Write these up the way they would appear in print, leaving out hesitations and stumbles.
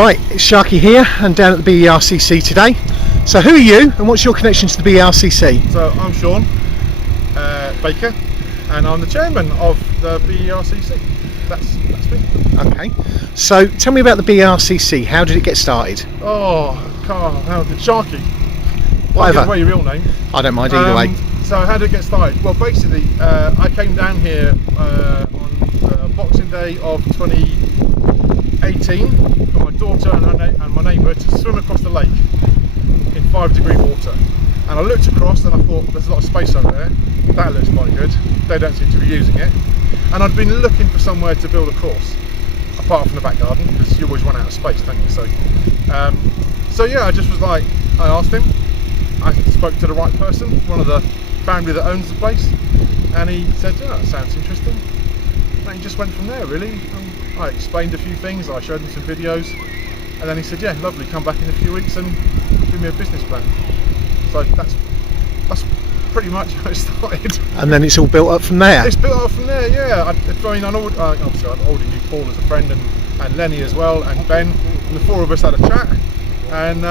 Right, it's Sharky here and down at the BRCC today. So who are you and what's your connection to the BRCC? So I'm Sean Baker and I'm the chairman of the BRCC. That's me. Okay, so tell me about the BRCC. How did it get started? Oh, Carl, how did Sharky? Whatever. I'll give away your real name. I don't mind either way. So how did it get started? Well, basically, I came down here on Boxing Day of 2018 for my daughter and my neighbour to swim across the lake in 5-degree water. And I looked across and I thought, there's a lot of space over there. That looks quite good. They don't seem to be using it. And I'd been looking for somewhere to build a course, apart from the back garden, because you always run out of space, don't you? So yeah, I just was like, I asked him. I spoke to the right person, one of the family that owns the place, and he said, yeah, that sounds interesting. And he just went from there, really. I explained a few things, I showed him some videos, and then he said, yeah, lovely, come back in a few weeks and give me a business plan. So that's pretty much how it started. And then it's all built up from there? It's built up from there, yeah. obviously I already knew Paul as a friend, and Lenny as well, and Ben, and the four of us had a chat, and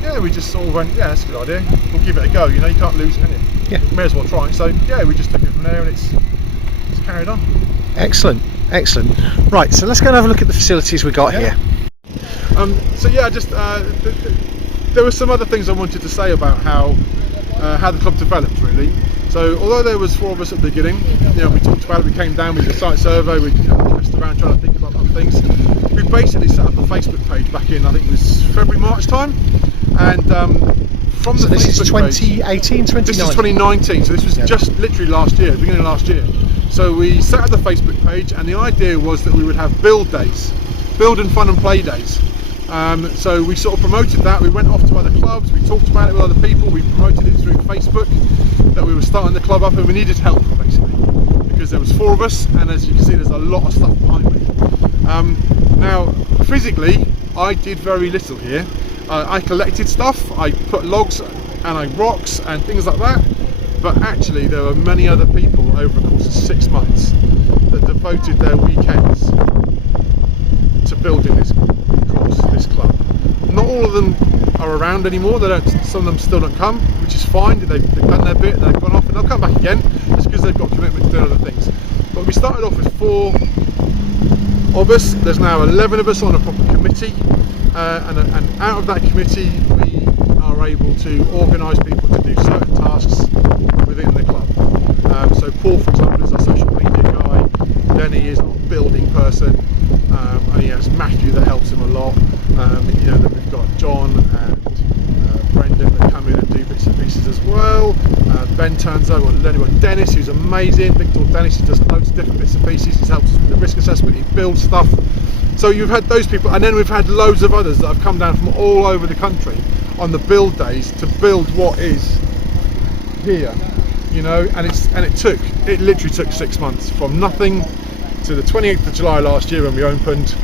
yeah, we just sort of went, yeah, that's a good idea, we'll give it a go, you know, you can't lose it, can you? Yeah. May as well try. So yeah, we just took it from there and it's carried on. Excellent, excellent. Right, so let's go and have a look at the facilities we got here. So yeah, just there were some other things I wanted to say about how the club developed, really. So although there was 4 of us at the beginning, you know, we talked about it, we came down, we did a site survey, we messed around trying to think about other things. We basically set up a Facebook page back in, I think it was February, March time, and from the this is Facebook 2018, 2019? This is 2019, so this was just literally last year, beginning of last year. So we set up the Facebook page, and the idea was that we would have build days, build and fun and play days. So we sort of promoted that, we went off to other clubs, we talked about it with other people, we promoted it through Facebook, that we were starting the club up, and we needed help basically, because there was 4 of us, and as you can see there's a lot of stuff behind me. Now physically I did very little here. I collected stuff, I put logs and rocks and things like that, but actually there were many other people over the course of 6 months that devoted their weekends to building this course, this club. Not all of them are around anymore, some of them still don't come, which is fine, they've done their bit, they've gone off, and they'll come back again, just because they've got commitment to doing other things. But we started off with 4 of us, there's now 11 of us on a proper committee. And out of that committee we are able to organise people to do certain tasks within the club. So Paul, for example, is our social media guy, Lenny is our building person, and he has Matthew that helps him a lot. You know, that we've got John and Brendan that come in and do bits and pieces as well. Ben turns over, and then we've got Dennis, who's amazing. Victor Dennis, who does loads of different bits and pieces, he helps us with the risk assessment, he builds stuff. So you've had those people, and then we've had loads of others that have come down from all over the country on the build days to build what is here, you know. And it literally took 6 months, from nothing to the 28th of July last year when we opened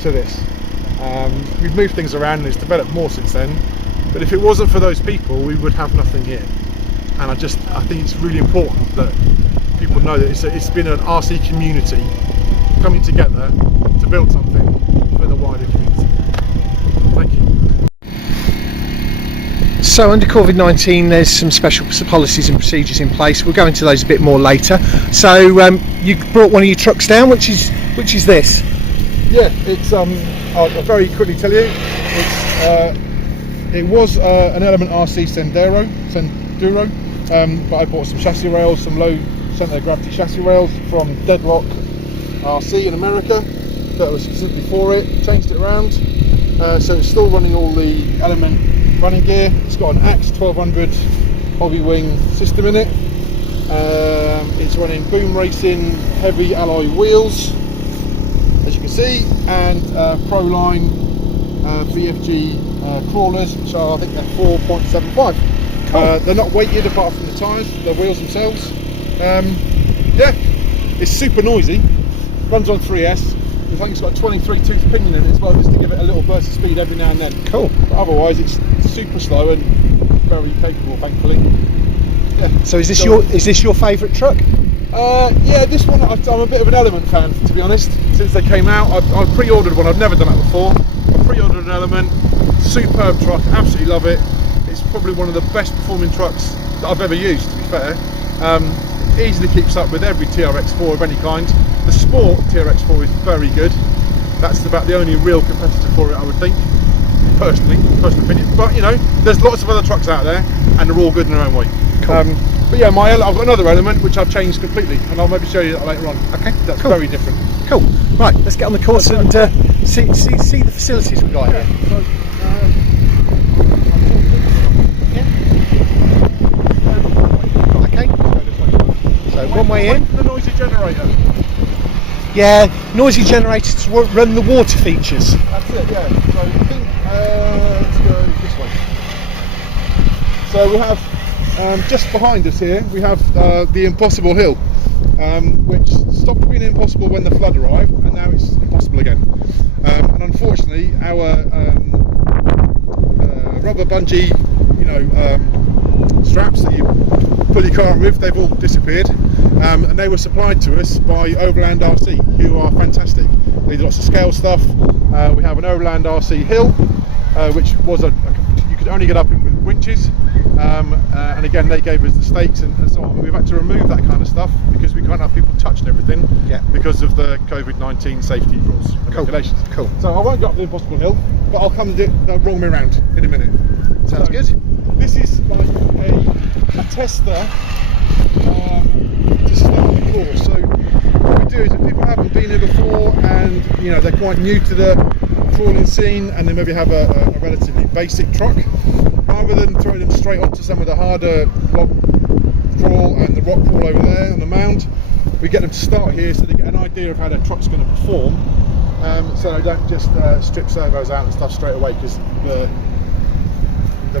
to this. We've moved things around and it's developed more since then, but if it wasn't for those people we would have nothing here. And I think it's really important that people know that it's been an RC community coming together to build something for the wider community. Thank you. So under COVID-19 there's some special policies and procedures in place. We'll go into those a bit more later. So you brought one of your trucks down, which is this? Yeah, it's I'll very quickly tell you, it was an Element RC Funduro, but I bought some chassis rails, some low centre of gravity chassis rails from Deadlock RC in America that was specifically for it, changed it around, so it's still running all the Element running gear. It's got an Axe 1200 hobby wing system in it. It's running Boom Racing heavy alloy wheels, as you can see, and Proline BFG crawlers, which are, I think they're 4.75. Cool. They're not weighted apart from the tyres, the wheels themselves. Yeah, it's super noisy. Runs on 3S. I think it's got a 23 tooth pinion in it as well, just to give it a little burst of speed every now and then. Cool. But otherwise it's super slow and very capable, thankfully. Yeah. So is this your favourite truck? Yeah, this one, I'm a bit of an Element fan, to be honest. Since they came out, I pre-ordered one. I've never done that before. I pre-ordered an Element, superb truck, absolutely love it. It's probably one of the best performing trucks that I've ever used, to be fair. Easily keeps up with every TRX4 of any kind. The Sport TRX4 is very good. That's about the only real competitor for it, I would think, personal opinion. But you know, there's lots of other trucks out there, and they're all good in their own way. Cool. But yeah, I've got another Element which I've changed completely, and I'll maybe show you that later on. Okay, that's cool. Very different. Cool. Right, let's get on the course and see the facilities we've got here. So, okay. So one way in. The noisy generator. Yeah, noisy generator to run the water features. That's it. Yeah. So I think let's go this way. So we have just behind us here, we have the Impossible Hill, which stopped being impossible when the flood arrived, and now it's impossible again. And unfortunately, our rubber bungee, straps that you pull your car with, they've all disappeared, and they were supplied to us by Overland RC, who are fantastic. They do lots of scale stuff. We have an Overland RC Hill, which was you could only get up in with winches. And again, they gave us the stakes and so on. But we've had to remove that kind of stuff because we can't have people touching everything because of the COVID-19 safety rules and regulations. Cool. So I won't go up the Impossible Hill, but I'll come and do it the wrong way around in a minute. Sounds good. This is like a tester to start the course. So what we do is if people haven't been here before and they're quite new to the crawling scene and they maybe have a relatively basic truck, rather than throwing them straight onto some of the harder log crawl and the rock crawl over there on the mound, we get them to start here so they get an idea of how their truck's going to perform, so they don't just strip servos out and stuff straight away, because the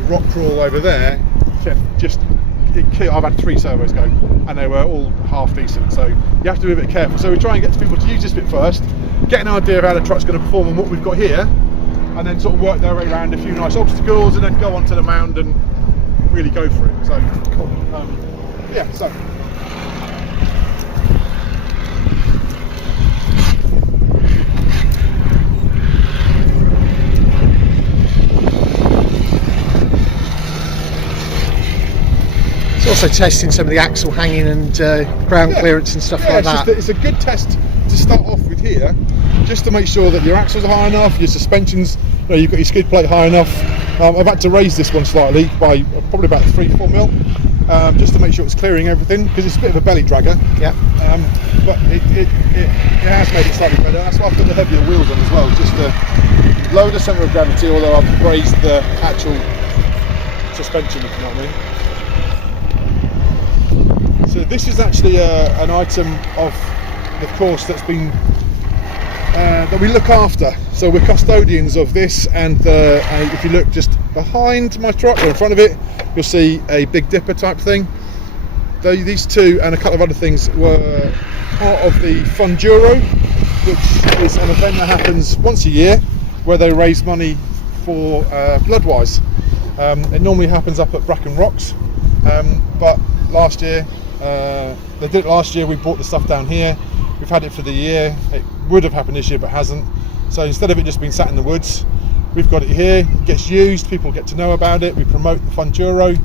rock crawl over there I've had 3 servos go and they were all half decent, so you have to be a bit careful. So we try and get people to use this bit first, get an idea of how the truck's going to perform and what we've got here, and then sort of work their way around a few nice obstacles and then go onto the mound and really go for it. So cool. Yeah, so it's also testing some of the axle hanging and ground clearance and stuff like that. It's a good test to start off with here, just to make sure that your axles are high enough, your suspensions, you've got your skid plate high enough. I've had to raise this one slightly by probably about 3-4 mil, just to make sure it's clearing everything, because it's a bit of a belly dragger. Yeah. But it has made it slightly better. That's why I've got the heavier wheels on as well, just to lower the centre of gravity, although I've raised the actual suspension, if you know what I mean. So this is actually an item of the course that's been that we look after. So we're custodians of this, and if you look just behind my truck or in front of it, you'll see a Big Dipper type thing. These two and a couple of other things were part of the Funduro, which is an event that happens once a year where they raise money for Bloodwise. It normally happens up at Bracken Rocks, but last year they did it last year. We brought the stuff down here. We've had it for the year. It would have happened this year but hasn't, so instead of it just being sat in the woods, we've got it here. It gets used, people get to know about it, we promote the Funduro.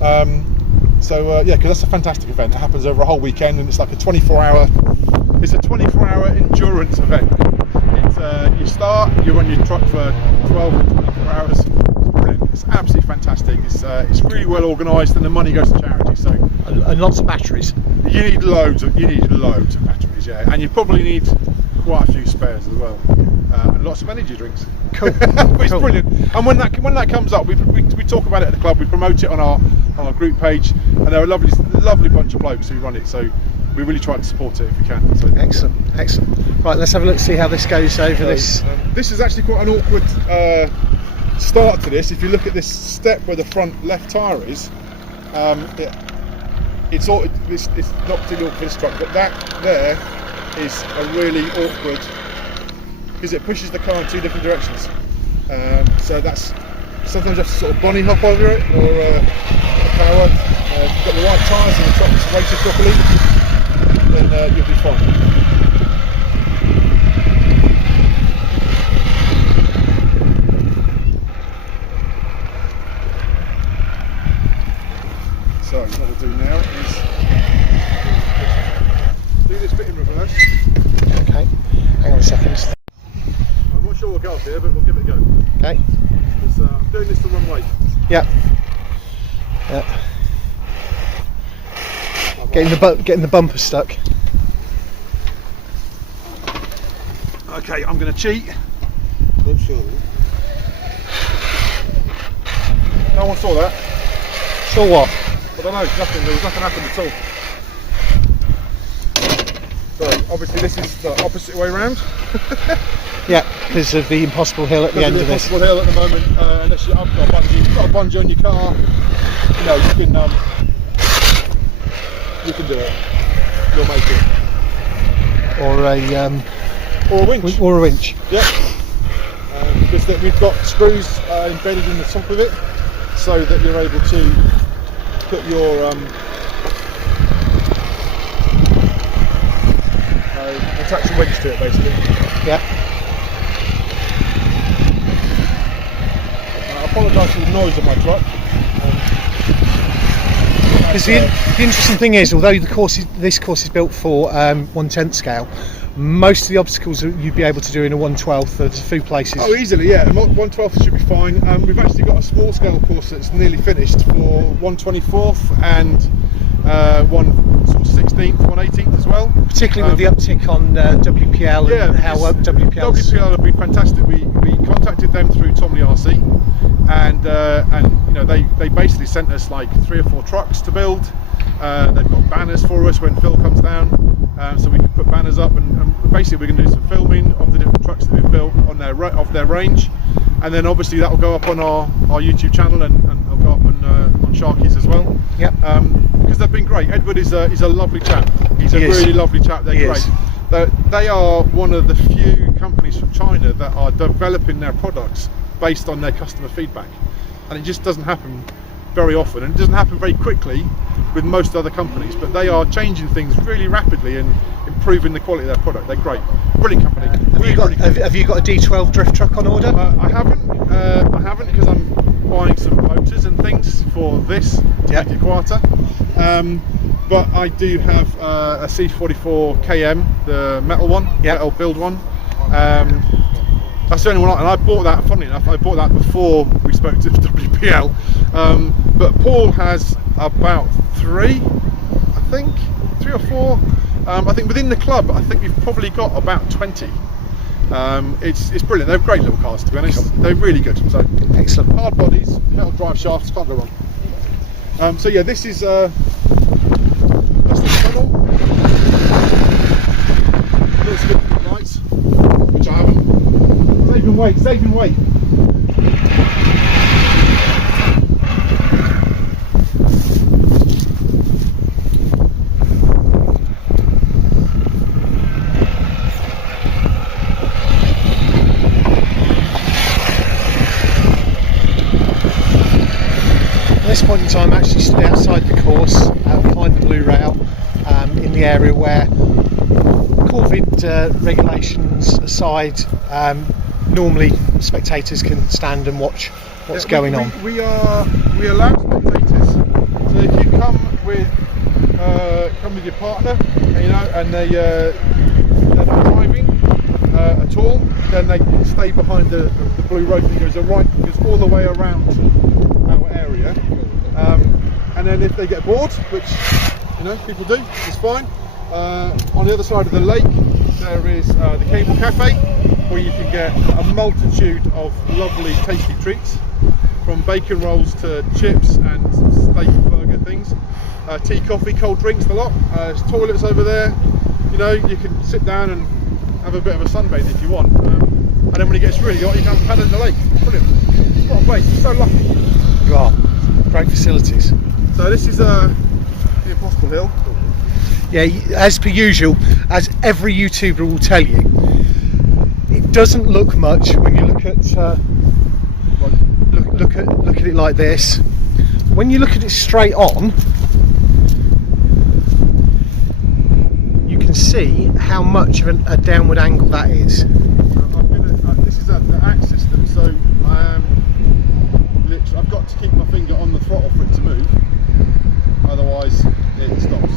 Yeah, because that's a fantastic event. It happens over a whole weekend, and it's like a 24-hour endurance event. It's you start, you run your truck for 12 or 24 hours. It's brilliant. It's absolutely fantastic. It's really well organised, and the money goes to charity. So and lots of batteries. You need loads of batteries, yeah, and you probably need quite a few spares as well, and lots of energy drinks. Cool. It's brilliant. And when that comes up, we talk about it at the club. We promote it on our group page, and they're a lovely bunch of blokes who run it. So we really try to support it if we can. So, excellent. Right, let's have a look, see how this goes over this. This is actually quite an awkward start to this. If you look at this step where the front left tyre is, it's not particularly awkward for this truck, but that there is a really awkward, because it pushes the car in 2 different directions. So that's sometimes you have to sort of bunny hop over it, or power. If you've got the right tyres and the truck's rated properly, then you'll be fine. So what we'll do now is do this bit in reverse. Okay, hang on a second. I'm not sure we'll go up here, but we'll give it a go. Okay. Because I'm doing this the wrong way. Yep. Yep. Getting the bumper stuck. Okay, I'm going to cheat. Oops, sorry. No one saw that. Saw what? I don't know, nothing. There was nothing happened at all. So obviously this is the opposite way round. Yeah, because of the impossible hill at the end of this. Impossible hill at the moment, unless you've got a bungee. If you've got a bungee on your car, you know, you can do it. You'll make it. Or a winch. Or a winch. Yeah. Because we've got screws embedded in the top of it, so that you're able to put your attach a winch to it, basically. Yeah. I apologise for the noise of my truck. Because the interesting thing is, although this course is built for 1/10 scale, most of the obstacles that you'd be able to do in a 1/12, there's a few places. Oh, easily, yeah. 1/12 should be fine. We've actually got a small scale course that's nearly finished for 1/24 and 1/16th, 1/18th as well. Particularly with the uptick on WPL and how WPL have been fantastic. We contacted them through Tomley RC, and you know they basically sent us like 3 or 4 trucks to build. They've got banners for us when Phil comes down, so we can put banners up, and basically we're going to do some filming of the different trucks that we've built on their range, and then obviously that will go up on our YouTube channel, and it'll go up on Sharky's as well. Yep. Because they've been great. Edward is a lovely chap. He's a really lovely chap. They're great. They are one of the few companies from China that are developing their products based on their customer feedback, and it just doesn't happen very often, and it doesn't happen very quickly with most other companies, but they are changing things really rapidly and improving the quality of their product. They're great. Brilliant company. Have you got a D12 drift truck on order? I haven't because I'm buying some motors and things for this to make it quieter. But I do have a C44 KM, the metal one, metal build one. That's the only one, and I bought that, funnily enough, I bought that before we spoke to WPL. But Paul has about 3, I think, 3 or 4. I think within the club, I think we've probably got about 20. It's brilliant. They're great little cars, to be honest. They're really good. So excellent. Hard bodies, metal drive shafts, can't go wrong. So yeah, this is that's the tunnel. Little significant lights, which I haven't. Saving weight. At this point in time, I actually stood outside the course, behind the blue rail, in the area where COVID regulations aside, normally spectators can stand and watch what's going on. We allow spectators. So if you come with your partner, you know, and they're not driving at all, then they can stay behind the blue rope that goes all the way around our area. And then if they get bored, which you know people do, it's fine. On the other side of the lake, there is the Cable Cafe, where you can get a multitude of lovely tasty treats, from bacon rolls to chips and steak burger things, tea, coffee, cold drinks, the lot. There's toilets over there. You know, you can sit down and have a bit of a sunbathe if you want, and then when it gets really hot, you can have a paddle in the lake. Brilliant. What a place. So lucky. You are. Great facilities. So this is the Impossible Hill. Yeah, as per usual, as every YouTuber will tell you, it doesn't look much when you look at look at it like this. When you look at it straight on, you can see how much of a downward angle that is. This is the axe system, so I've got to keep my finger on the throttle for it to move. otherwise it stops.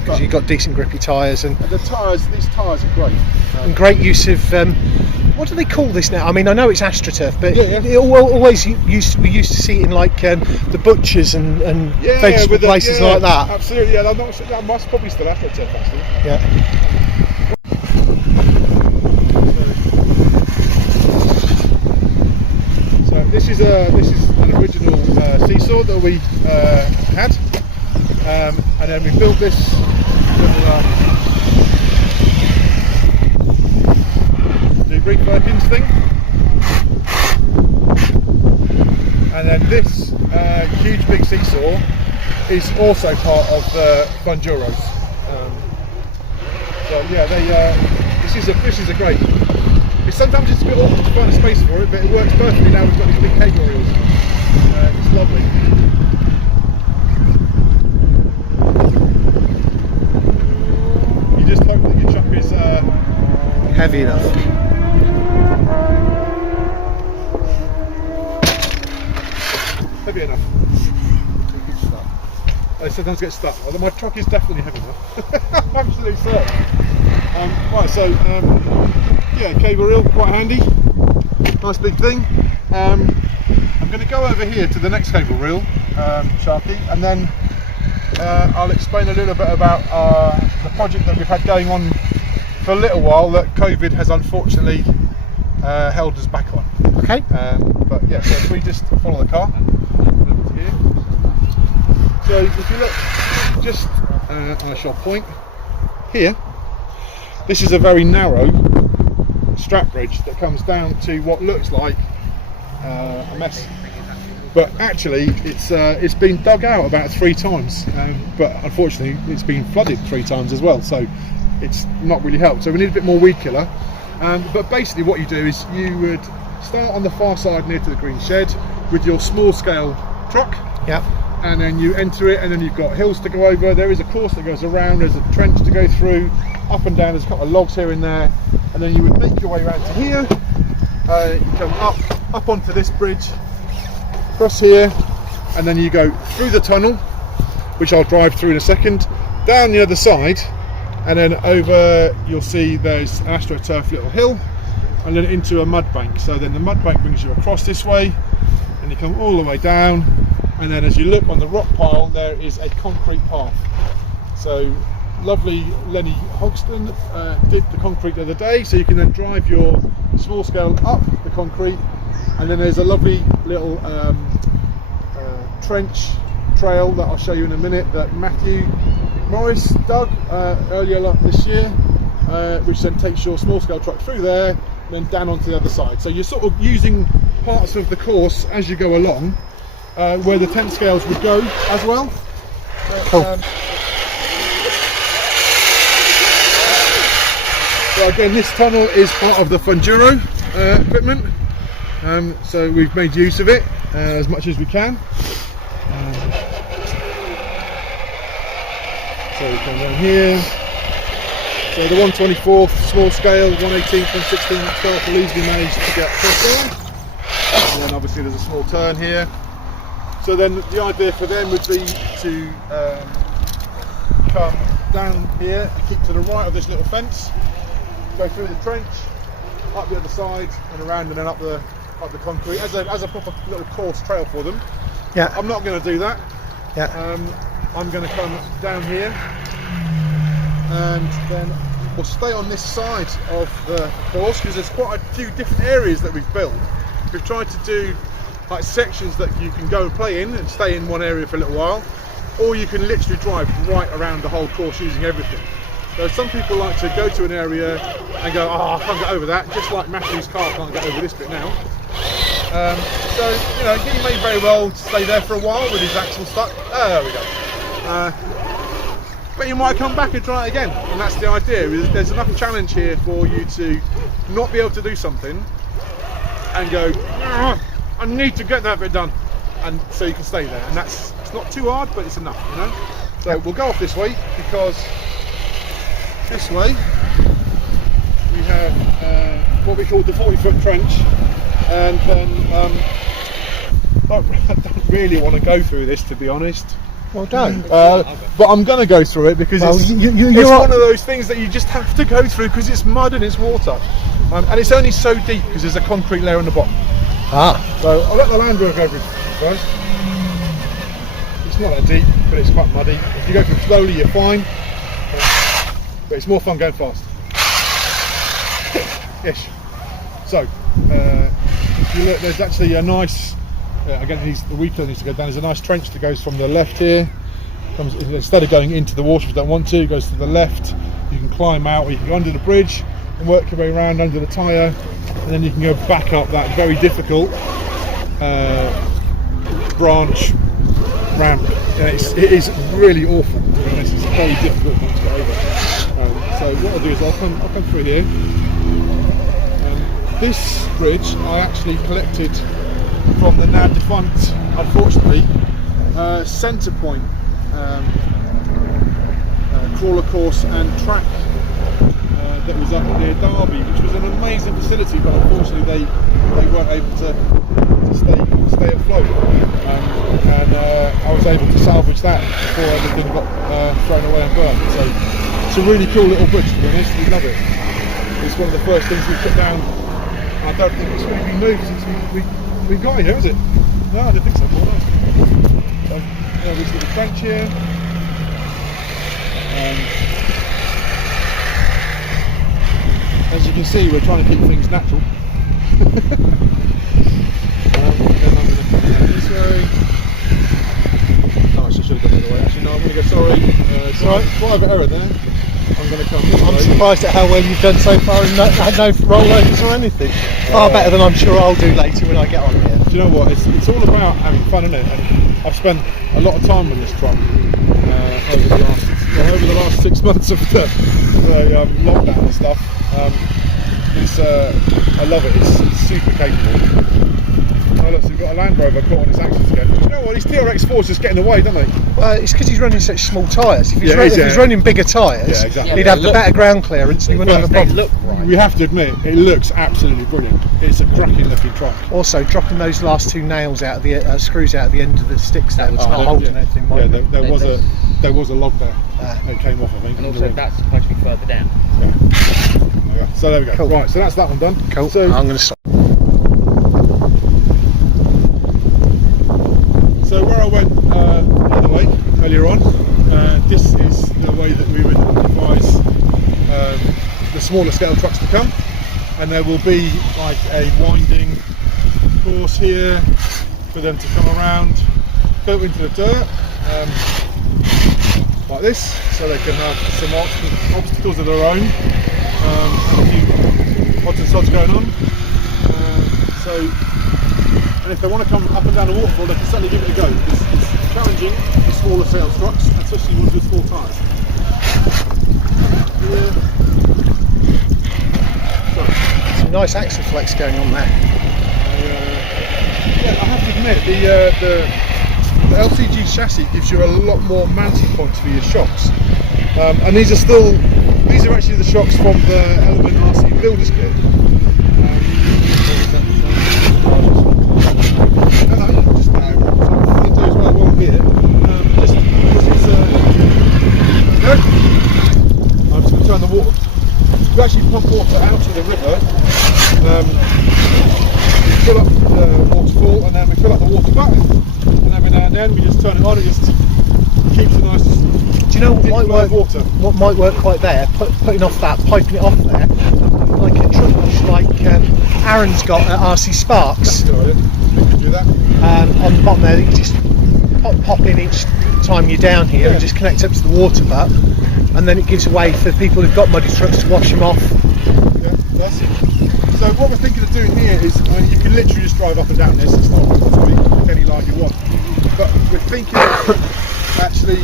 Because you've got decent grippy tyres and the tyres. These tyres are great. And great use of what do they call this now? I mean, I know it's AstroTurf, but Yeah. we used to see it in like the butchers and vegetable places like that. Absolutely, yeah. That must probably still AstroTurf actually. Yeah. So this is an original seesaw that we had, and then we built this little B.E.R.C. thing, and then this huge big seesaw is also part of the Funduros. So yeah, this is a great. Sometimes it's a bit awkward to find a space for it, but it works perfectly now. We've got these big cable reels. It's lovely. You just hope that your truck is Heavy enough. heavy enough. I sometimes get stuck. Although my truck is definitely heavy enough. I'm absolutely certain. Right, so yeah, cable reel, quite handy. Nice big thing. I'm going to go over here to the next cable reel, Sharky, and then I'll explain a little bit about the project that we've had going on for a little while that COVID has unfortunately held us back on. Okay. But yeah, so if we just follow the car over to here. So if you look just I shall point here, this is a very narrow strap bridge that comes down to what looks like a mess, but actually it's been dug out about 3 times, but unfortunately it's been flooded 3 times as well, so it's not really helped. So we need a bit more weed killer, but basically what you do is you would start on the far side near to the green shed with your small scale truck. Yeah. And then you enter it, and then you've got hills to go over. There is a course that goes around, there's a trench to go through, up and down, there's a couple of logs here and there, and then you would make your way around to here. You come up onto this bridge, across here, and then you go through the tunnel, which I'll drive through in a second, down the other side, and then over you'll see there's an AstroTurf little hill, and then into a mud bank. So then the mud bank brings you across this way, and you come all the way down. And then as you look on the rock pile, there is a concrete path. So lovely Lenny Hogston did the concrete the other day, so you can then drive your small scale up the concrete, and then there's a lovely little trench trail that I'll show you in a minute that Matthew Morris dug earlier this year, which then takes your small scale truck through there and then down onto the other side. So you're sort of using parts of the course as you go along, where the tent scales would go as well. Cool. So again, this tunnel is part of the Funduro equipment, so we've made use of it as much as we can. So we come down here. So the 1/24th small scale, 1/18th, 1/16th, 12th will easily manage to get across there. And then obviously there's a small turn here. So then the idea for them would be to come down here and keep to the right of this little fence, go through the trench, up the other side and around, and then up the concrete as a proper little course trail for them. Yeah. I'm not going to do that. Yeah. I'm going to come down here, and then we'll stay on this side of the course because there's quite a few different areas that we've built. We've tried to do like sections that you can go and play in and stay in one area for a little while, or you can literally drive right around the whole course using everything. So some people like to go to an area and go, oh, I can't get over that, just like Matthew's car can't get over this bit now. So, you know, he may very well stay there for a while with his axle stuck. Oh, there we go. But you might come back and try it again, and that's the idea. There's enough challenge here for you to not be able to do something and go, I need to get that bit done, and so you can stay there. And it's not too hard, but it's enough, you know. So we'll go off this way, because this way we have what we call the 40-foot trench, and then I don't really want to go through this, to be honest. Well done. But I'm going to go through it because Well, it's one of those things that you just have to go through because it's mud and it's water. And it's only so deep because there's a concrete layer on the bottom. So I'll let the Land Rover go through first. It's not that deep, but it's quite muddy. If you go through slowly, you're fine. But it's more fun going fast. Ish. So, if you look, there's actually a nice, again, the weed killer needs to go down. There's a nice trench that goes from the left here. Instead of going into the water if you don't want to, it goes to the left. You can climb out, or you can go under the bridge and work your way around under the tyre, and then you can go back up that very difficult branch ramp. And it is really awful. It's a very difficult thing to get over. So what I'll do is I'll come through here. This bridge I actually collected from the now defunct, unfortunately, centre point crawler course and track that was up near Derby, which was an amazing facility, but unfortunately they weren't able to stay afloat. And I was able to salvage that before everything got thrown away and burnt. So it's a really cool little bridge, to be honest. We love it. It's one of the first things we put down. I don't think it's really been moved since we got here, is it? No, I don't think so. So there's a little trench here. As you can see, we're trying to keep things natural. Then I'm going to come down this way. Oh, I should have gone the other way. Actually, no, I'm going to go. Sorry, private error there. I'm going to come this way. I'm surprised at how well you've done so far and had no rollovers or anything. Far better than I'm sure I'll do later when I get on here. Do you know what? It's all about having fun, isn't it? And I've spent a lot of time on this truck over the last 6 months of the lockdown and stuff. I love it. It's super capable. Oh look, so we've got a Land Rover caught on its axles again. Do you know what? These TRX4s just get in the way, don't they? It's because he's running such small tyres. If he's running bigger tyres, exactly. he'd have the better ground clearance and he wouldn't have a problem. Look right. We have to admit, it looks absolutely brilliant. It's a cracking looking truck. Also, dropping those last two nails out of the screws out of the end of the sticks there, it's not holding anything. There was a log there. It came off, I think. And also that's supposed to be further down. Yeah. So there we go. Cool. Right, so that's that one done. Cool. So I'm going to stop. So where I went the other way earlier on, this is the way that we would advise the smaller scale trucks to come, and there will be like a winding course here for them to come around, go into the dirt like this, so they can have some obstacles of their own, and a few odds and sods going on. And if they want to come up and down the waterfall, they can certainly give it a go. It's challenging for smaller sales trucks, especially ones with small tyres. Some nice axle flex going on there. Yeah, I have to admit, the LCG chassis gives you a lot more mounting points for your shocks. And these are actually the shocks from the Overland RC builder's kit. I'm just going to turn the water. You actually pump water out of the river, fill up the waterfall, and then we fill up the water back, and every now and then we just turn it on. It just keeps a nice. Do you know what might work? Water. What might work quite there? Putting off that, piping it off there, like a truck, like Aaron's got at RC Sparks. That's a good idea. We can do that. On the bottom there, you just pop in each time you're down here and just connect up to the water butt, and then it gives a way for people who've got muddy trucks to wash them off. Yeah, that's it. So what we're thinking of doing here is, I mean, you can literally just drive up and down this. It's not any line you want, but we're thinking of actually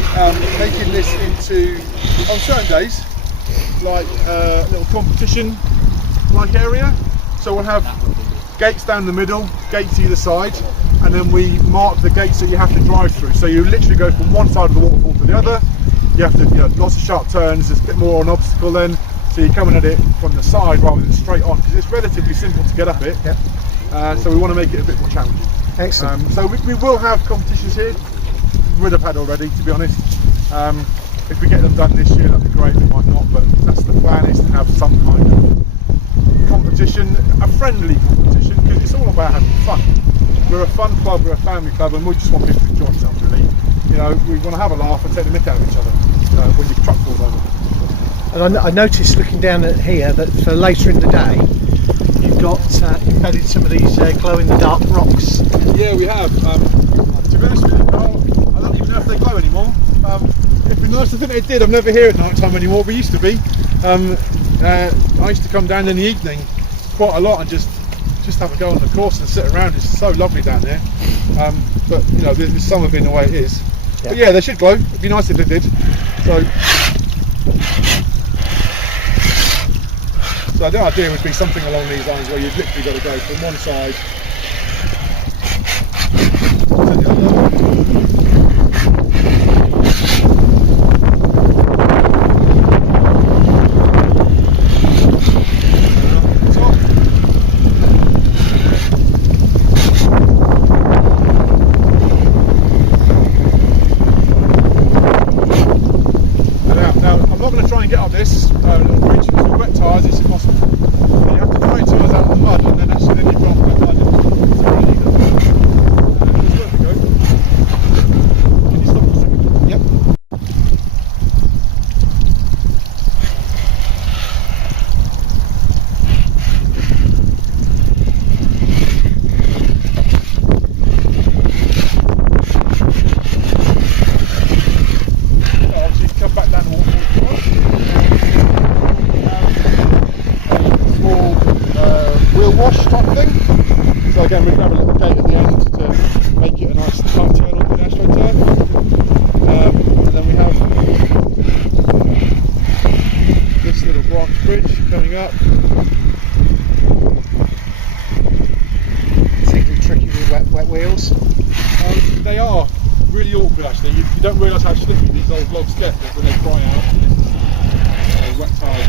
making this into, on certain days, like a little competition like area. So we'll have gates down the middle, gates either side, and then we mark the gates that you have to drive through. So you literally go from one side of the waterfall to the other. You have to, lots of sharp turns. There's a bit more an obstacle then. So you're coming at it from the side rather than straight on, because it's relatively simple to get up it. So we want to make it a bit more challenging. Excellent. So we will have competitions here. would have had already, to be honest. If we get them done this year, that'd be great. We might not, but that's the plan, is to have some kind of competition, a friendly competition, because it's all about having fun. We're a fun club, we're a family club, and we just want people to enjoy themselves, really. You know, we want to have a laugh and take the mick out of each other when your truck falls over. And I noticed looking down at here that for later in the day, you've got embedded some of these glow-in-the-dark rocks. Yeah, we have. To be honest with you, Carl, I don't even know if they glow anymore. It'd be nice to think they did. I'm never here at night time anymore. We used to be. I used to come down in the evening quite a lot and just have a go on the course and sit around. It's so lovely down there. But you know, this summer being the way it is. Yeah. But yeah, they should glow. It'd be nice if they did. So the idea would be something along these lines where you've literally got to go from one side to the other. Now, I'm not going to try and get up this little bridge because with wet tyres it's impossible. You have to throw your tyres out of the mud, and then actually you've got wet mud in between. It's very illegal. There we go. Can you stop for a second? Yep. Obviously, you can come back down the waterfall. Wheel wash type thing. So again, we can have a little gate at the end to make it a nice tight turn onto the AstroTurf. And then we have this little branch bridge coming up. Particularly tricky with wet wheels. They are really awkward actually. You don't realise how slippy these old logs get when they dry out. And this is wet tyres.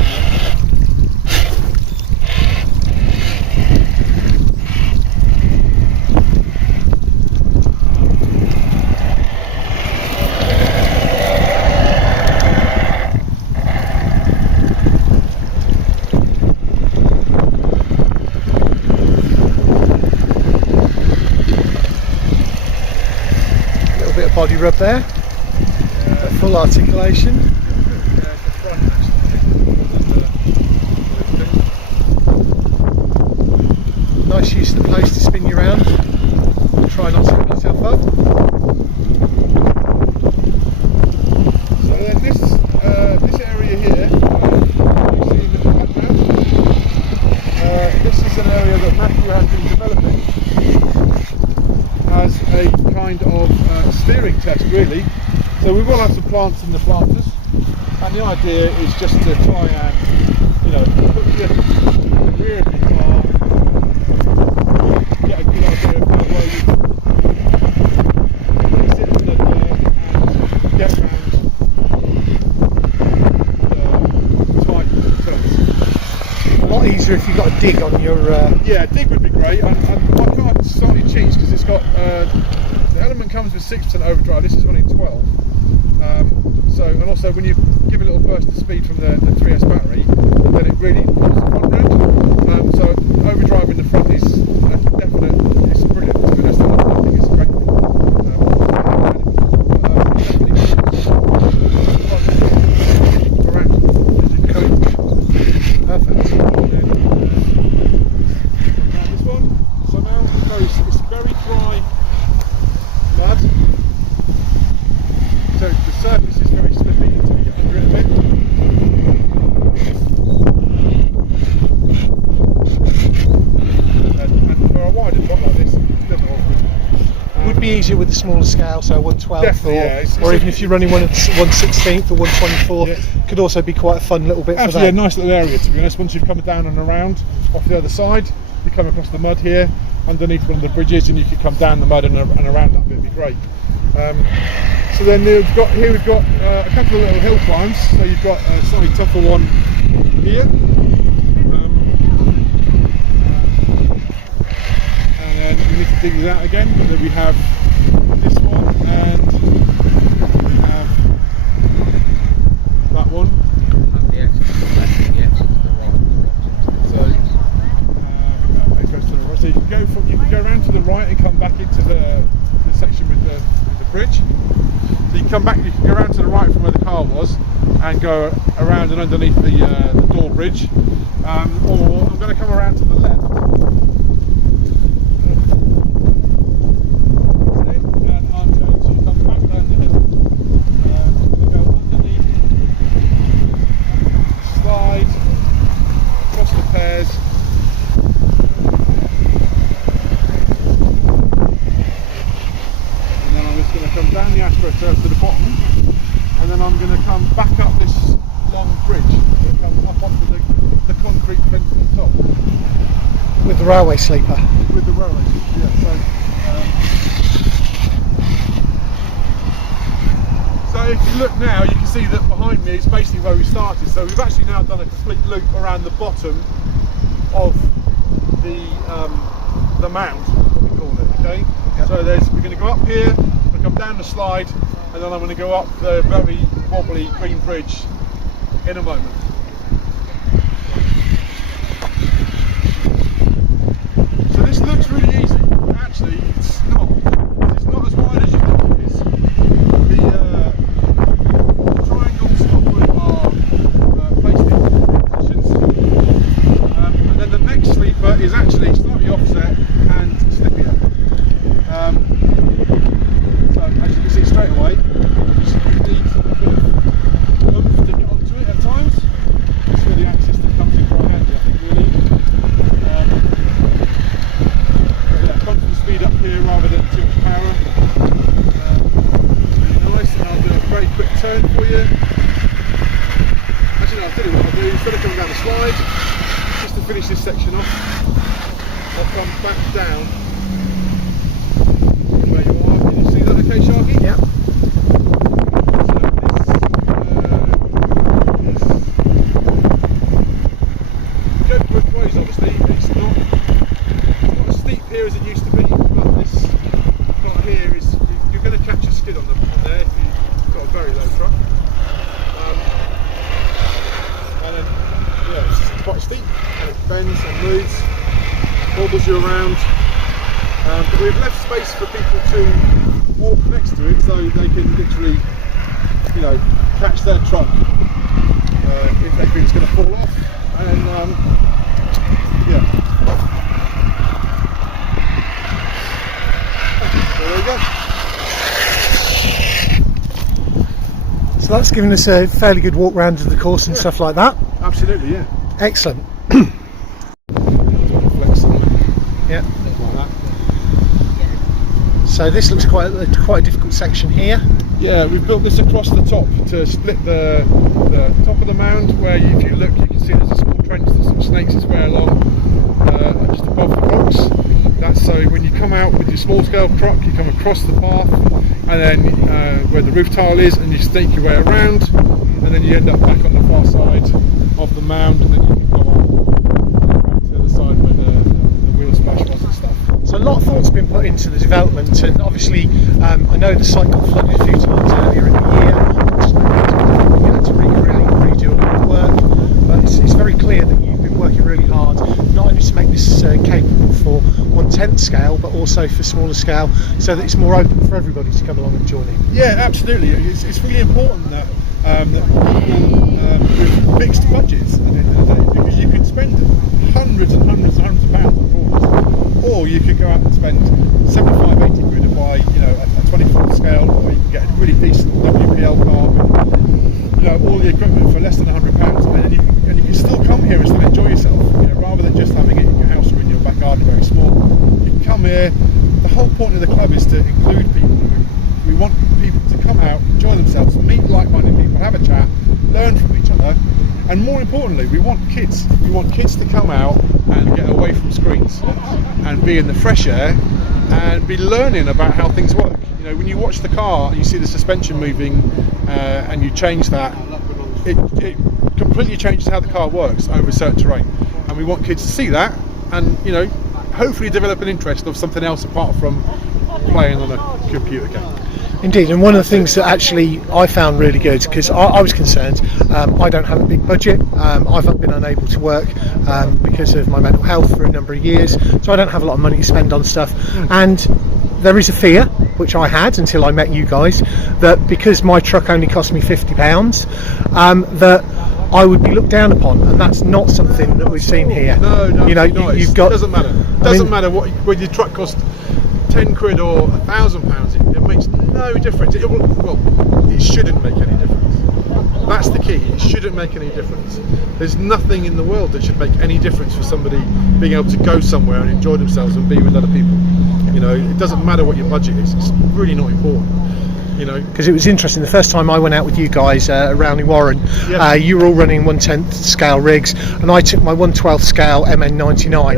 Body rub there, full articulation. Nice use of the post to spin you around. Try not to hit yourself up. So then this area here, you see in the background, this is an area that Matthew has been developing as a kind of steering test, really. So we will have some plants in the planters, and the idea is just to try and, you know, put the rear of the car, get a good idea of how well you place it in the gear and get around the tight turns. A lot easier if you've got a dig on your... Yeah, dig would be great. And my car slightly cheats because it's got the element comes with 6% overdrive. This is running 12. And also when you give a little burst of speed from the 3S battery, then it really pulls the front round. So overdrive in the front is a definite. It's brilliant. To be honest, I think it's a great thing. Perfect. This one, so now it's very dry mud, so the surface is very slippy until you get under it a bit. And for a wider block like this, it's never awkward. Would be easier with the smaller scale, so 1/12 or even if you're running one at 1/16 or 1/24, yeah. Could also be quite a fun little bit. Actually, for that. a nice little area, to be honest. Once you've come down and around off the other side, you come across the mud here underneath one of the bridges, and you could come down the mud and around that bit. It'd be great. So then we've got a couple of little hill climbs. So you've got a slightly tougher one here, and then we need to dig it out again. But then we have this one and bridge. So you come back, you can go around to the right from where the car was and go around and underneath the door bridge, or I'm going to come around to the left and I'm going to come back down the hill. I'm going to go underneath, slide across the pairs, and then I'm just going to come down the astroturf to the bottom, and then I'm going to come back up this long bridge that comes up onto the concrete fence at the top. With the railway sleeper. With the railway sleeper, yeah. So if you look now, you can see that behind me is basically where we started. So we've actually now done a complete loop around the bottom of the mound, what we call it, okay? Yep. So we're going to go up here, we're going to come down the slide, and then I'm going to go up the very wobbly green bridge in a moment. So this looks really easy, but actually it's not. It's not as wide as you think it is. The triangles are placed in positions, and then the next sleeper is actually slightly offset and slippier. So as you can see straight away, you need some bit of oomph to get onto it at times. That's where the axis that comes in quite handy, I think, really. Yeah, constant speed up here rather than too much power. Really nice, and I'll do a very quick turn for you. Actually, no, I'll tell you what I'll do. Instead of coming down the slide, just to finish this section off, I'll come back down. There you are. Can you see that okay, Sharky? Yeah. Obviously, it's not as steep here as it used to be, but this part here is, you're going to catch a skid on there if you've got a very low truck. And then, yeah, it's quite steep, and it bends and moves, wobbles you around. But we've left space for people to walk next to it, so they can literally, you know, catch their truck if they think it's going to fall off. And yeah. So there we go. So that's given us a fairly good walk round of the course and stuff like that. Absolutely, yeah. Excellent. Yeah. Like that. So this looks quite a difficult section here. Yeah, we've built this across the top to split the top of the mound, where if you look you can see there's a small trench that some snakes its way along just above the rocks. That's so when you come out with your small scale truck, you come across the path, and then where the roof tile is, and you snake your way around, and then you end up back on the far side of the mound, and then you can go on back to the other side where the wheel splash was and stuff. So a lot of thought's been put into the development, and obviously I know the site got flooded a few times earlier in the year, which you had to really redo a lot of work, but it's very clear that you've been working really hard, not only to make this capable for 1/10 scale, but also for smaller scale, so that it's more open for everybody to come along and join in. Yeah, absolutely. It's really important that people with fixed budgets at the end of the day, because you can spend hundreds and hundreds and hundreds of pounds on corners, or you could go out and spend 75, 80 quid and buy, you know, a 24 scale, or you can get a really decent WPL car with, you know, all the equipment for less than £100, and you can still come here and still enjoy yourself, you know, rather than just having it in your house or in your back garden very small. You can come here. The whole point of the club is to include people. We want people to come out, enjoy themselves, meet like-minded people, have a chat, learn from each other, and more importantly, we want kids. We want kids to come out and get away from screens and be in the fresh air and be learning about how things work. You know, when you watch the car and you see the suspension moving and you change that, it completely changes how the car works over certain terrain. And we want kids to see that and, you know, hopefully develop an interest of something else apart from playing on a computer game. Indeed, and one of the things that actually I found really good, because I was concerned, I don't have a big budget, I've been unable to work because of my mental health for a number of years, so I don't have a lot of money to spend on stuff, and there is a fear which I had until I met you guys, that because my truck only cost me £50, that I would be looked down upon, and that's not something that we've seen here. No, you know, you've got. It doesn't matter. Doesn't matter whether your truck costs 10 quid or £1,000. It makes no difference. It shouldn't make any difference. That's the key. It shouldn't make any difference. There's nothing in the world that should make any difference for somebody being able to go somewhere and enjoy themselves and be with other people. You know, it doesn't matter what your budget is. It's really not important. You know, because it was interesting, the first time I went out with you guys around in Warren, you were all running 1/10 scale rigs, and I took my 1/12 scale MN99,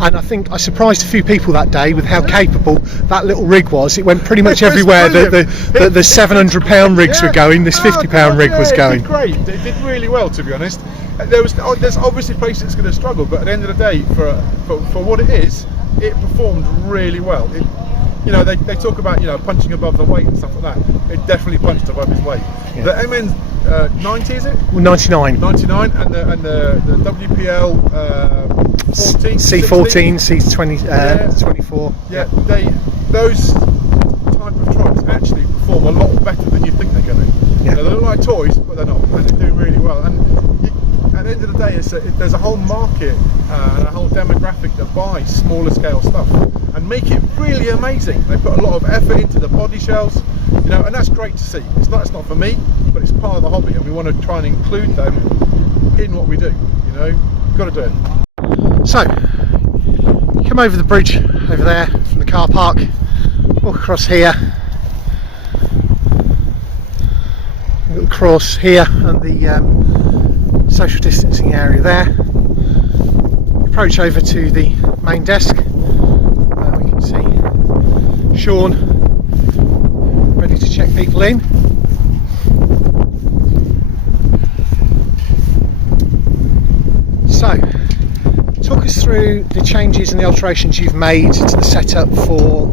and I think I surprised a few people that day with how capable that little rig was. It went pretty much everywhere that the £700 rigs were going. This £50 rig was going. It did great. It did really well, to be honest. There's obviously places it's going to struggle, but at the end of the day, for what it is, it performed really well. You know, they talk about, you know, punching above the weight and stuff like that. It definitely punched above his weight. Yeah. The MN 90, is it? Well, 99. 99, and the WPL 14, C14, C20, 24. Yeah, those type of trucks actually perform a lot better than you think they're going to. Yeah. They look like toys, but they're not, and they do really well. And at the end of the day, there's a whole market and a whole demographic that buy smaller scale stuff and make it really amazing. They put a lot of effort into the body shells, you know, and that's great to see. It's not for me, but it's part of the hobby, and we want to try and include them in what we do. You know, you've got to do it. So, you come over the bridge over there from the car park, walk across here, across here and the social distancing area there. Approach over to the main desk where we can see Sean ready to check people in. So, talk us through the changes and the alterations you've made to the setup for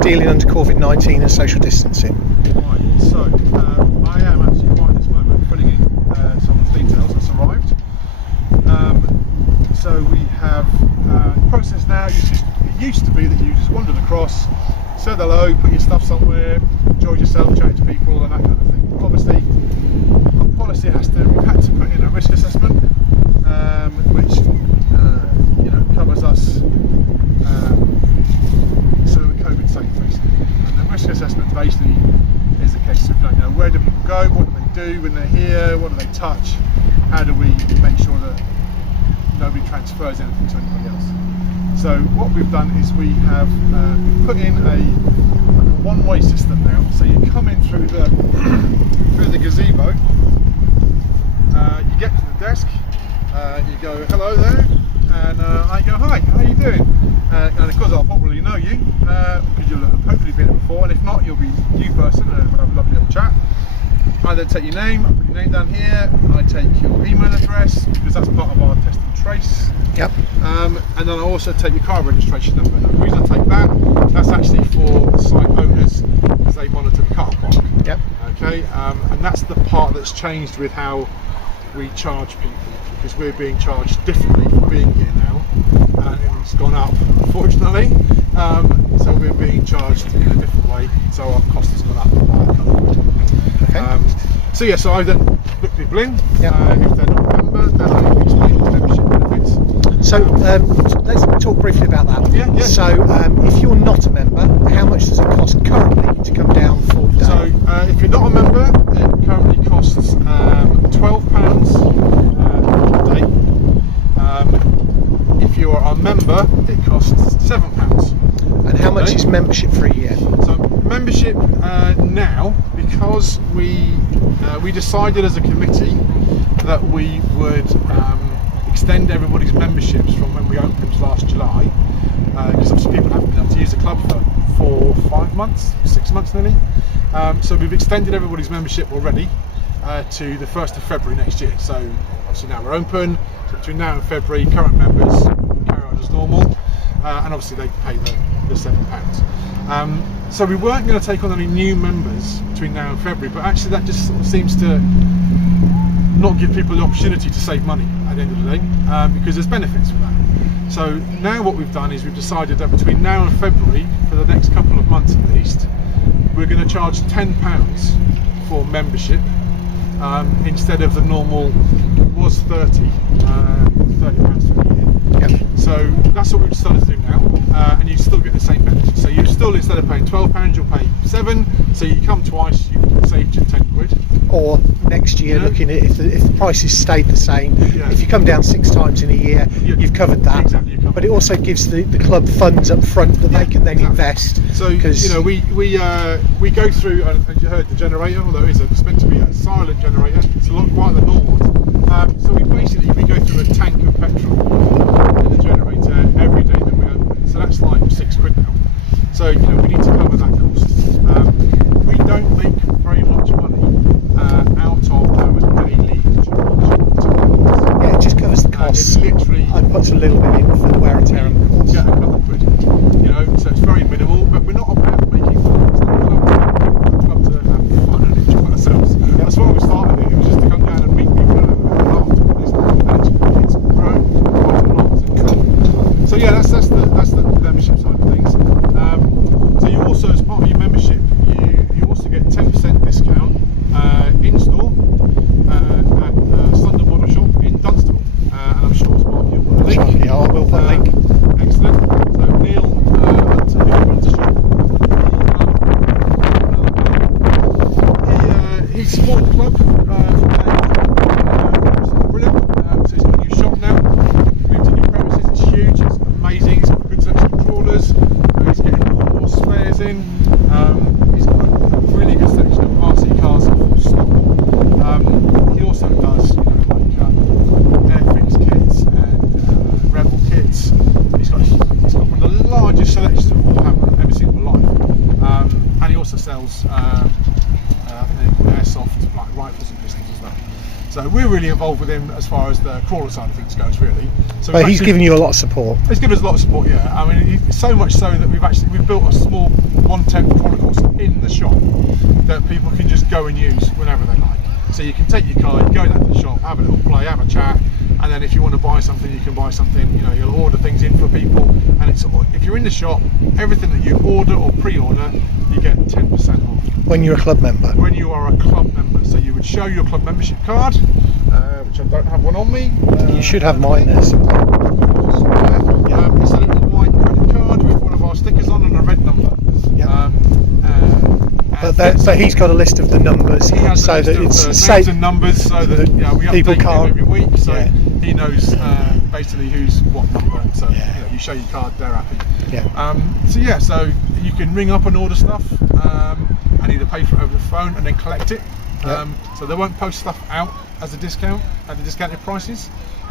dealing under COVID-19 and social distancing. Right, so I am actually right at this moment filling in some of the details that's arrived. So we have the process now. It used to be that you just wandered across, said hello, put your stuff somewhere, enjoyed yourself, chatted to people, and that kind of thing. Obviously, our policy we've had to put in a risk assessment, which you know, covers us so that we're COVID safe, basically. And the risk assessment basically is a case of, you know, where do people go, what do they do when they're here, what do they touch, how do we make sure that nobody transfers anything to anybody else. So what we've done is we have we've put in a one-way system now. So you come in through the gazebo, you get to the desk, you go hello there, and I go hi, how are you doing? And of course I'll probably know you because you'll have hopefully been here before, and if not, you'll be a new person and we'll have a lovely little chat. I then take your name, I put your name down here, I take your email address because that's part of our test and trace. Yep. And then I also take your car registration number. Now, the reason I take that's actually for the site owners because they monitor the car park. Yep. Okay, and that's the part that's changed with how we charge people, because we're being charged differently for being here now, and it's gone up, unfortunately. So we're being charged in a different way, so our cost has gone up by a couple of quid. Okay. So yeah, so I then book people in. Yep. If they're not a member, then I explain the membership benefits. So let's talk briefly about that. Yeah. So if you're not a member, how much does it cost currently to come down for the day? So if you're not a member, it currently costs £12 a day. If you are a member, it costs £7. And how much is membership for a year? So membership now, because we decided as a committee that we would extend everybody's memberships from when we opened last July, because obviously people haven't been able to use the club for 5 months, 6 months nearly. So we've extended everybody's membership already to the 1st of February next year. So obviously now we're open, so between now and February, current members carry on as normal, and obviously they pay the £7. So we weren't going to take on any new members between now and February, but actually that just sort of seems to not give people the opportunity to save money at the end of the day, because there's benefits for that. So now what we've done is we've decided that between now and February, for the next couple of months at least, we're going to charge £10 for membership instead of the normal, it was £30 for the year. Yep. So that's what we've decided to do now, and you still get the same benefits. So you still, instead of paying £12, you'll pay £7. So you come twice, you can save you £10. Or next year, looking at if the prices stayed the same, Yeah. if you come down 6 times in a year, you've covered that. Exactly, you've covered but it also gives the club funds up front that they can then invest. So we go through, and you heard the generator, although it's meant to be a silent generator, it's a lot quieter than normal. So we go through a tank of petrol in the generator every day that we open. So that's like £6 now. So we need to cover that cost. We don't make very much money out of our daily charge. Yeah, it just covers the costs. It literally and puts a little bit in for the wear and tear on the course. Yeah, a couple of quid. So it's very minimal, but we're not about making fun. It's not a club to have fun and enjoy ourselves. That's why we started it. It was just to come down and meet people and laugh to this. And it's grown quite a lot. So yeah, that's the membership side of things. So you also, as part of your membership, you also get 10% discount in store at London Model Shop in Dunstable, and I'm sure Sparky will put a link. Yeah, I will put a link. Excellent. So Neil runs the shop. He supported the club from day one. Brilliant. So he's got a new shop now. Moved to new premises. It's huge. It's amazing. He's got a good selection of trawlers. He's getting more spares in. He's got a really good selection of RC cars full stock. He also does, Airfix kits and Rebel kits. He's got one of the largest selections of Warhammer I've ever seen in my life. And he also sells airsoft rifles and pistols as well. So we're really involved with him as far as the crawler side of things goes, really. So But he's given you a lot of support. He's given us a lot of support, yeah. I mean, so much so that we've built a small 1/10 crawler course in the shop that people can just go and use whenever they like. So you can take your car, you go down to the shop, have a little play, have a chat, and then if you want to buy something, you can buy something. You'll order things in for people, and if you're in the shop, everything that you order or pre-order, you get 10% off. When you're a club member. When you are a club member, so you would show your club membership card, which I don't have one on me. You should have mine there somewhere. It's a little white credit card with one of our stickers on and a red number. Yeah. But he's got a list of the numbers, he has so a that list it's of safe. names and numbers, so that we people update can't him every week, so yeah. he knows basically who's what number. So you show your card, they're happy. Yeah. So you can ring up and order stuff, and either pay for it over the phone and then collect it. So they won't post stuff out as a discount at the discounted prices,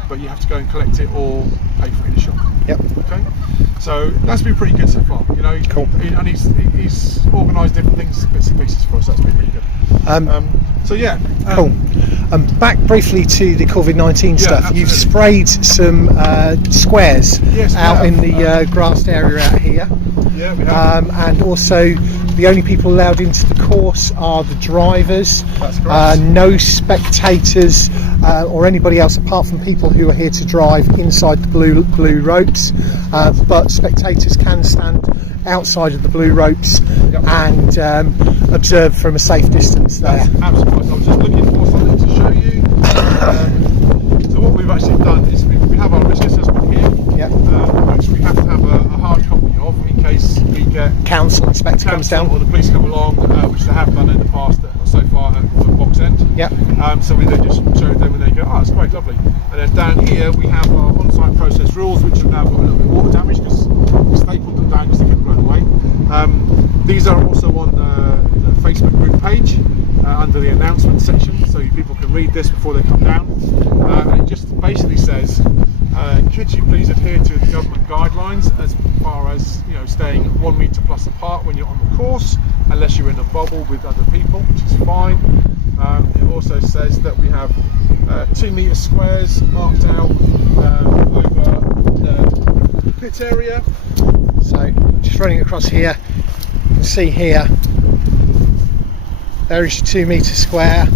but you have to go and collect it or pay for it in the shop. Yep. Okay. So that's been pretty good so far. Cool. And he's organised different things, bits and pieces for us. That's been really good. Cool. Back briefly to the COVID-19 stuff. Absolutely. You've sprayed some squares out in the grassed area out here. Yeah, we have. And also, the only people allowed into the course are the drivers. That's correct. No spectators or anybody else apart from people who are here to drive inside the blue ropes. But spectators can stand outside of the blue ropes and observe from a safe distance there. That's absolutely. I was just looking for something to show you. So what we've actually done is we have our risk assessment here, which we have to have a hard copy of in case we get Council inspector comes down, or the police come along, which they have done in the past so far at the box end. So we then just show them and they go, oh, it's great, lovely. And then down here we have our on-site process rules, which have now got a little bit of water damage because we stapled them down because they couldn't run away. These are also on the Facebook group page under the announcement section, so people can read this before they come down. And it just basically says, could you please adhere to the government guidelines as far as staying 1 metre plus apart when you're on the course, unless you're in a bubble with other people, which is fine. It also says that we have 2 metre squares marked out over the pit area. So just running across here, you can see here, there is your 2 metre square.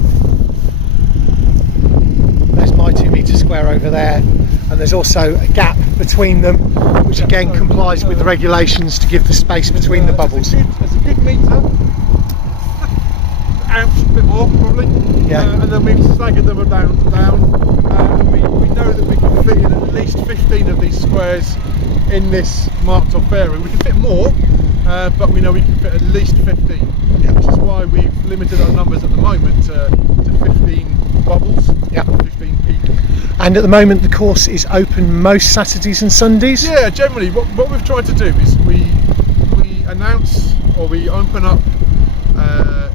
There's my 2 metre square over there, and there's also a gap between them, which again complies with the regulations to give the space between the bubbles. There's a good metre more probably. Yeah. And then we've staggered them down. And we know that we can fit in at least 15 of these squares in this marked off area. We can fit more, but we know we can fit at least 15, which is why we've limited our numbers at the moment to 15 bubbles, 15 people. And at the moment the course is open most Saturdays and Sundays? Yeah, generally what we've tried to do is we announce, or we open up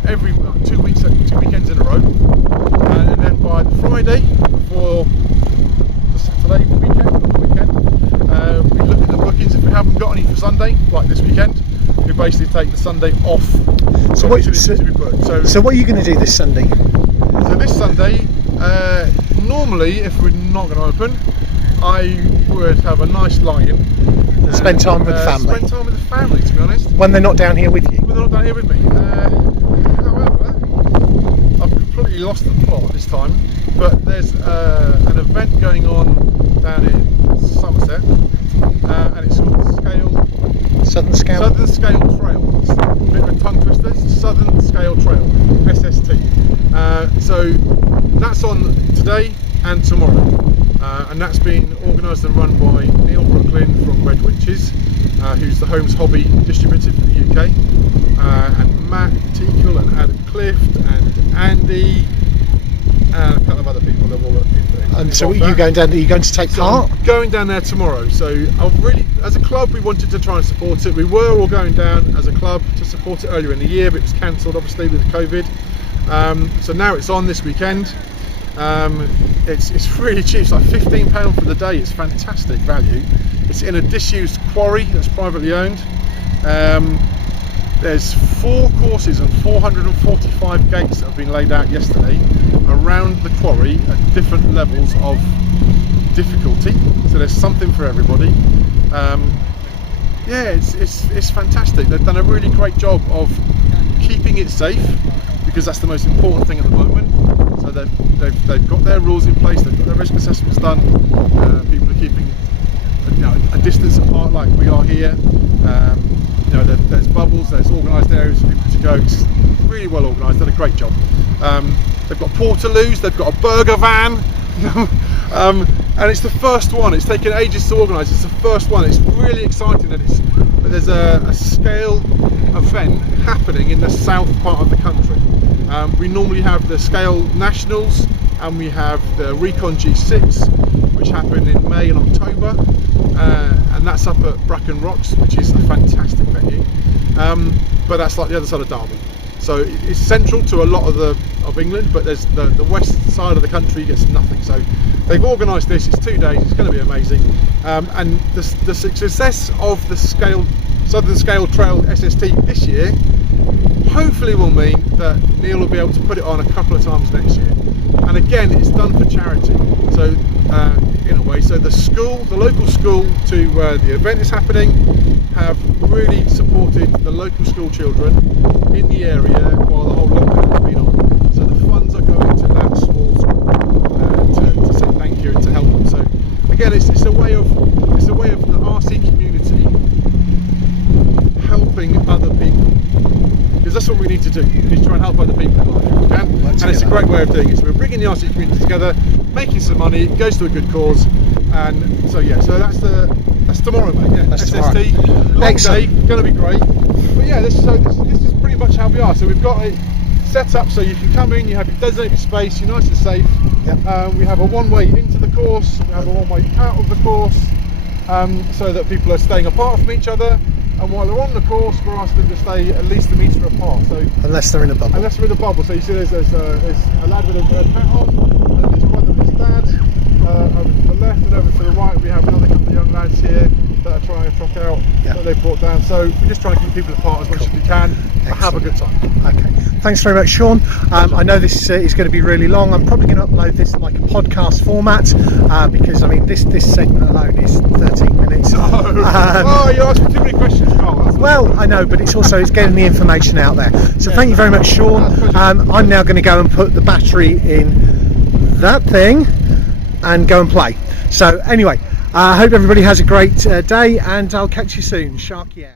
every 2 weekends in a row, and then by the Friday before the Saturday weekend, we look at the bookings. If we haven't got any for Sunday, like this weekend, we basically take the Sunday off. So what are you going to do this Sunday? So this Sunday, normally if we're not going to open, I would have a nice lie-in. Spend time with the family. Spend time with the family, to be honest. When they're not down here with you? When they're not down here with me. However, I've completely lost the plot this time, but there's an event going on down in Somerset, and it's called Southern Scale Trail. It's a bit of a tongue twister. It's the Southern Scale Trail, S.S.T. So that's on today and tomorrow, and that's been organised and run by Neil Brooklyn from Red Witches, who's the Holmes Hobby distributor for the UK, and Matt Teakle and Adam Clift and Andy and a couple of other people that will. And so are you going down? Are you going to take part? I'm going down there tomorrow. So I've really, as a club, we wanted to try and support it. We were all going down as a club to support it earlier in the year, but it was cancelled obviously with COVID. So now it's on this weekend. It's really cheap. It's like £15 for the day. It's fantastic value. It's in a disused quarry that's privately owned. There's 4 courses and 445 gates that have been laid out yesterday around the quarry at different levels of difficulty. So there's something for everybody. Yeah, it's fantastic. They've done a really great job of keeping it safe, because that's the most important thing at the moment. So they've got their rules in place. They've got their risk assessments done. People are keeping a distance apart, like we are here. There's bubbles, there's organised areas for people to go. It's really well organised, done a great job. They've got portaloos, they've got a burger van, and it's the first one. It's taken ages to organise. It's the first one. It's really exciting that there's a scale event happening in the south part of the country. We normally have the Scale Nationals, and we have the Recon G6, which happen in May and October, and that's up at Bracken Rocks, which is a fantastic venue, but that's like the other side of Derby. So it's central to a lot of England, but there's the west side of the country gets nothing. So they've organised this. It's 2 days. It's going to be amazing, and the success of the Southern Scale Trail SST this year hopefully will mean that Neil will be able to put it on a couple of times next year. And again, it's done for charity. So in a way, so the local school to where the event is happening have really supported the local school children in the area while the whole lockdown has been on. So the funds are going to that small school to say thank you and to help them. So again, it's a way of the RC community helping other people, because that's what we need to do. We need to try and help other people in life if we can, and it's a great way of doing it. So we're bringing the RC community together, making some money, it goes to a good cause, and so yeah, so that's tomorrow, mate. Yeah, that's SST, long day, going to be great. But yeah, this is pretty much how we are. So we've got it set up so you can come in, you have your designated space, you're nice and safe. Yep. We have a one-way into the course, we have a one-way out of the course, so that people are staying apart from each other. And while they're on the course, we're asking them to stay at least a metre apart. So unless they're in a bubble. Unless they're in a bubble. So you see, there's a lad with a hat on, and there's his brother and his dad. Over to the left and over to the right, we have another couple of young lads here that are trying to truck out that they've brought down. So we're just trying to keep people apart as much as we can. Have a good time. Okay. Thanks very much, Sean. I know this is going to be really long. I'm probably going to upload this in like a podcast format, because I mean this segment alone is 13 minutes. Oh, you're asking too many questions, Carl. Well, I know, but it's getting the information out there. So thank you very much, Sean. I'm now going to go and put the battery in that thing and go and play. So anyway, I hope everybody has a great day, and I'll catch you soon. Sharky out.